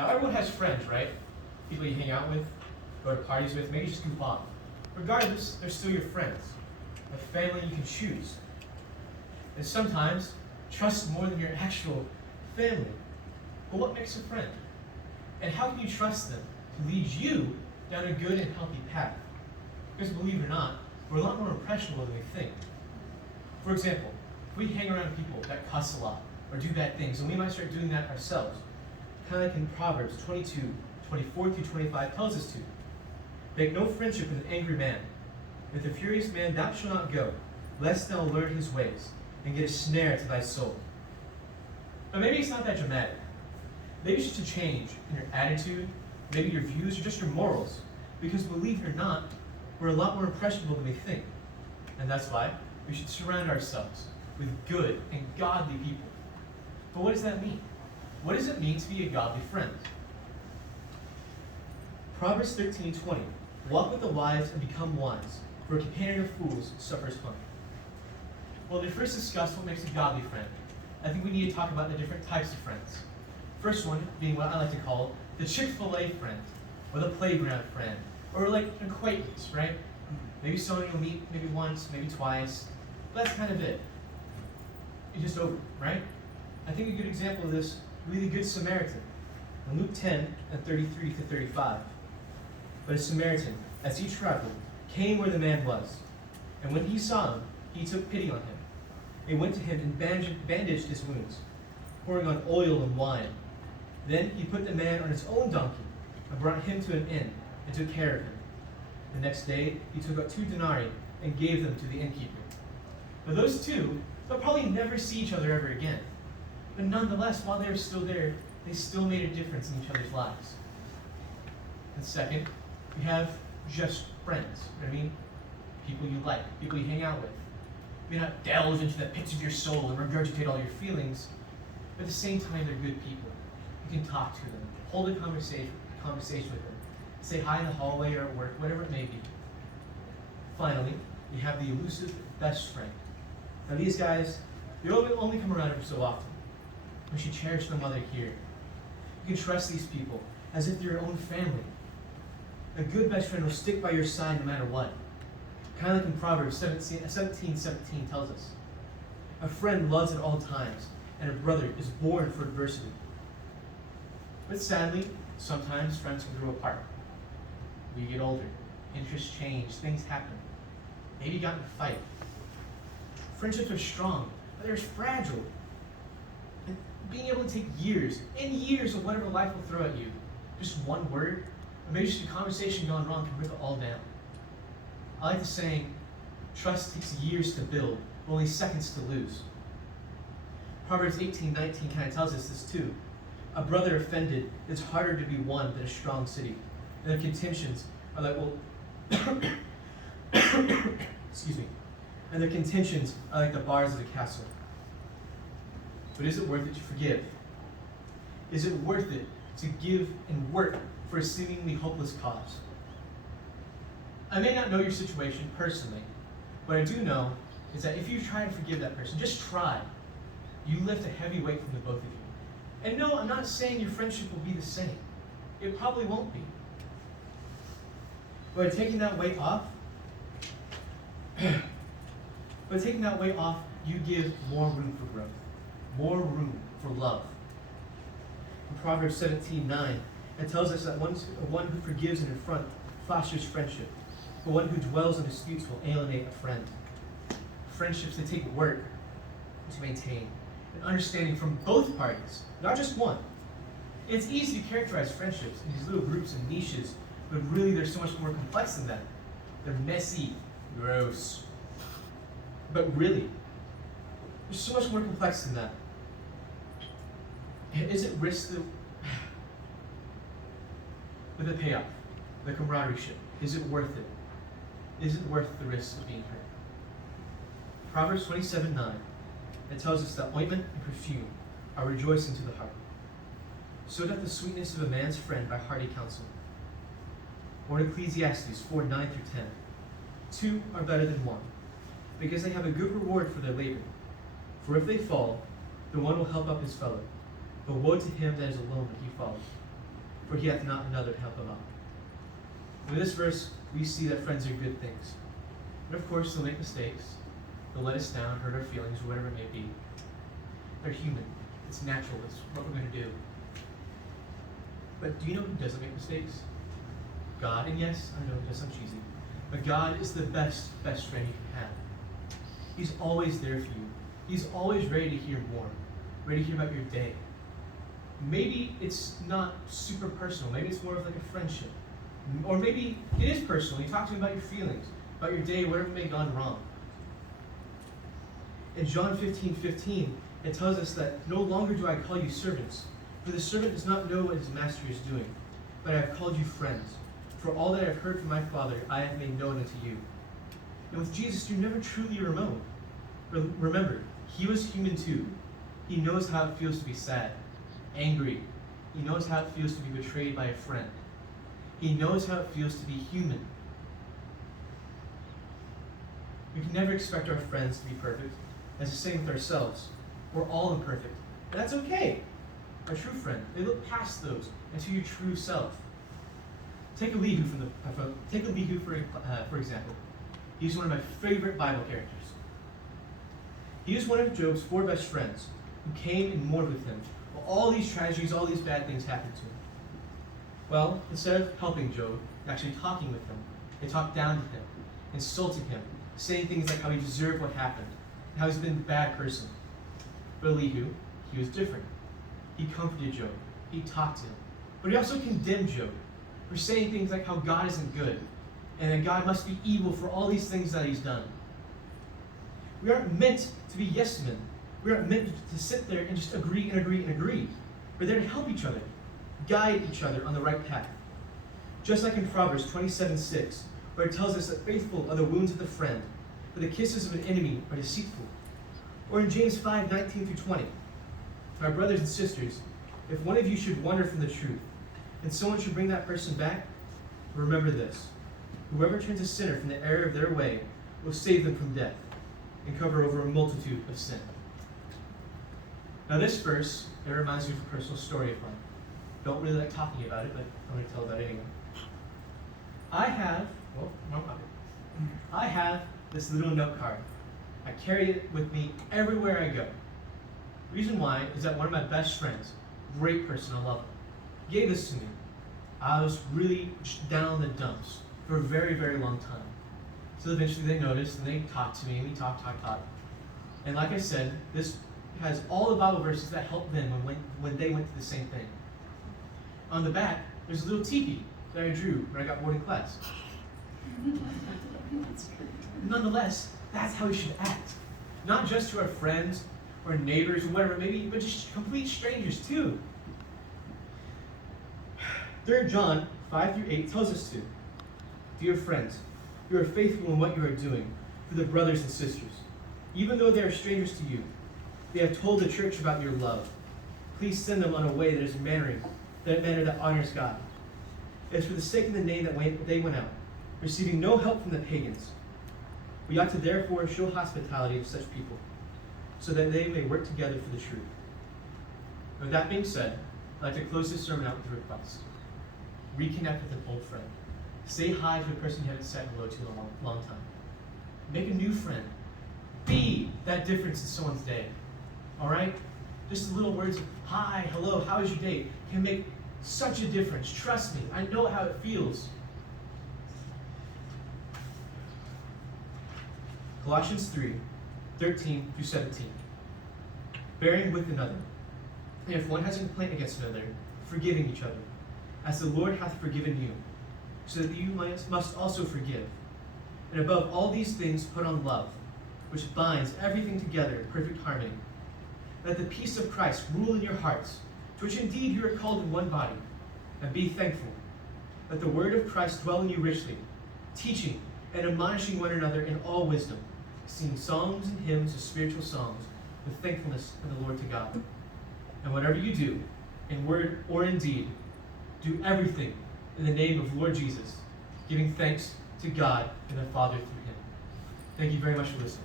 Now, everyone has friends, right? People you hang out with, go to parties with, maybe just goof off. Regardless, they're still your friends, a family you can choose. And sometimes, trust more than your actual family. But what makes a friend? And how can you trust them to lead you down a good and healthy path? Because believe it or not, we're a lot more impressionable than we think. For example, if we hang around people that cuss a lot or do bad things, and we might start doing that ourselves, kind of like in Proverbs 22:24-25 tells us to. Make no friendship with an angry man. With a furious man thou shalt not go, lest thou learn his ways, and get a snare to thy soul. But maybe it's not that dramatic. Maybe it's just a change in your attitude, maybe your views, or just your morals. Because believe it or not, we're a lot more impressionable than we think. And that's why we should surround ourselves with good and godly people. But what does that mean? What does it mean to be a godly friend? Proverbs 13:20. Walk with the wise and become wise, for a companion of fools suffers harm. Well, to first discuss what makes a godly friend, I think we need to talk about the different types of friends. First one being what I like to call the Chick-fil-A friend, or the playground friend, or like an acquaintance, right? Maybe someone you'll meet maybe once, maybe twice, but that's kind of it. It's just over, right? I think a good example of this, really good Samaritan, in Luke 10:33-35. But a Samaritan, as he traveled, came where the man was, and when he saw him, he took pity on him. He went to him and bandaged his wounds, pouring on oil and wine. Then he put the man on his own donkey and brought him to an inn and took care of him. The next day, he took out 2 denarii and gave them to the innkeeper. Now those two, they'll probably never see each other ever again. But nonetheless, while they were still there, they still made a difference in each other's lives. And second, we have just friends. You know what I mean? People you like, people you hang out with. You may not delve into the pits of your soul and regurgitate all your feelings, but at the same time, they're good people. You can talk to them, hold a conversation with them, say hi in the hallway or at work, whatever it may be. Finally, we have the elusive best friend. Now these guys, they only come around every so often. We should cherish them while they're here. You can trust these people as if they're your own family. A good best friend will stick by your side no matter what. Kind of like in Proverbs 17:17 tells us. A friend loves at all times, and a brother is born for adversity. But sadly, sometimes friends can grow apart. We get older, interests change, things happen. Maybe you got in a fight. Friendships are strong, but they're fragile. And being able to take years and years of whatever life will throw at you, just one word, or maybe just a conversation gone wrong can rip it all down. I like the saying, trust takes years to build, but only seconds to lose. Proverbs 18:19 kind of tells us this too. A brother offended is harder to be won than a strong city. And their contentions are like, excuse me. And their contentions are like the bars of a castle. But is it worth it to forgive? Is it worth it to give and work for a seemingly hopeless cause? I may not know your situation personally, what I do know is that if you try to forgive that person, just try, you lift a heavy weight from the both of you. And no, I'm not saying your friendship will be the same. It probably won't be. But taking that weight off, you give more room for growth, more room for love. In Proverbs 17:9, it tells us that one who forgives an affront fosters friendship, but one who dwells on disputes will alienate a friend. Friendships that take work to maintain, and understanding from both parties, not just one. It's easy to characterize friendships in these little groups and niches, but really they're so much more complex than that. They're messy, gross. But really, they're so much more complex than that. Is it risk the payoff, the camaraderie? Is it worth it? Is it worth the risk of being hurt? Proverbs 27:9, it tells us that ointment and perfume are rejoicing to the heart. So doth the sweetness of a man's friend by hearty counsel. Or in Ecclesiastes 4:9-10, 2 are better than 1, because they have a good reward for their labor. For if they fall, the one will help up his fellow, but woe to him that is alone when he falls. for he hath not another to help him up. With this verse, we see that friends are good things. And of course, they'll make mistakes. They'll let us down, hurt our feelings, or whatever it may be. They're human. It's natural. It's what we're going to do. But do you know who doesn't make mistakes? God. And yes, I know it does sound cheesy, but God is the best friend you can have. He's always there for you. He's always ready to hear more, ready to hear about your day. Maybe it's not super personal. Maybe it's more of like a friendship. Or maybe it is personal. You talk to him about your feelings, about your day, whatever may have gone wrong. In John 15:15, it tells us that no longer do I call you servants, for the servant does not know what his master is doing, but I have called you friends. For all that I have heard from my Father, I have made known unto you. And with Jesus, you're never truly alone. Remember, he was human too. He knows how it feels to be sad, angry. He knows how it feels to be betrayed by a friend. He knows how it feels to be human. We can never expect our friends to be perfect. As the same with ourselves. We're all imperfect. And that's okay. A true friend, they look past those and to your true self. Take Elihu for example. He's one of my favorite Bible characters. He was one of Job's 4 best friends who came and mourned with him while all these tragedies, all these bad things happened to him. Well, instead of helping Job, actually talking with him, they talked down to him, insulting him, saying things like how he deserved what happened, and how he's been a bad person. But Elihu, he was different. He comforted Job. He talked to him. But he also condemned Job for saying things like how God isn't good, and that God must be evil for all these things that he's done. We aren't meant to be yes men. We aren't meant to sit there and just agree and agree and agree. We're there to help each other, guide each other on the right path. Just like in Proverbs 27:6, where it tells us that faithful are the wounds of the friend, but the kisses of an enemy are deceitful. Or in James 5:19-20, my brothers and sisters, if one of you should wander from the truth, and someone should bring that person back, remember this: whoever turns a sinner from the error of their way will save them from death and cover over a multitude of sin. Now this verse, it reminds me of a personal story of mine. Don't really like talking about it, but I'm going to tell about it anyway. I have this little note card. I carry it with me everywhere I go. The reason why is that one of my best friends, great person, I love him, gave this to me. I was really just down in the dumps for a very, very long time. So eventually they noticed and they talked to me and we talked. And like I said, this has all the Bible verses that helped them when they went through the same thing. On the back, there's a little teepee that I drew when I got bored in class. Nonetheless, that's how we should act. Not just to our friends or neighbors or whatever it may be, but just complete strangers too. 3 John 5-8 tells us to. Dear friends, you are faithful in what you are doing for the brothers and sisters. Even though they are strangers to you, they have told the church about your love. Please send them on a way that is manner that honors God. It is for the sake of the name that they went out, receiving no help from the pagans. We ought to therefore show hospitality to such people, so that they may work together for the truth. With that being said, I'd like to close this sermon out with a request. Reconnect with an old friend. Say hi to a person you haven't said hello to in a long time. Make a new friend. Be that difference in someone's day. All right? Just the little words of hi, hello, how is your day can make such a difference. Trust me, I know how it feels. Colossians 3:13-17. Bearing with another. And if one has a complaint against another, forgiving each other, as the Lord hath forgiven you, so that you must also forgive. And above all these things put on love, which binds everything together in perfect harmony. Let the peace of Christ rule in your hearts, to which indeed you are called in one body, and be thankful. Let the word of Christ dwell in you richly, teaching and admonishing one another in all wisdom, singing psalms and hymns of spiritual songs, with thankfulness in the Lord to God. And whatever you do, in word or in deed, do everything in the name of Lord Jesus, giving thanks to God and the Father through him. Thank you very much for listening.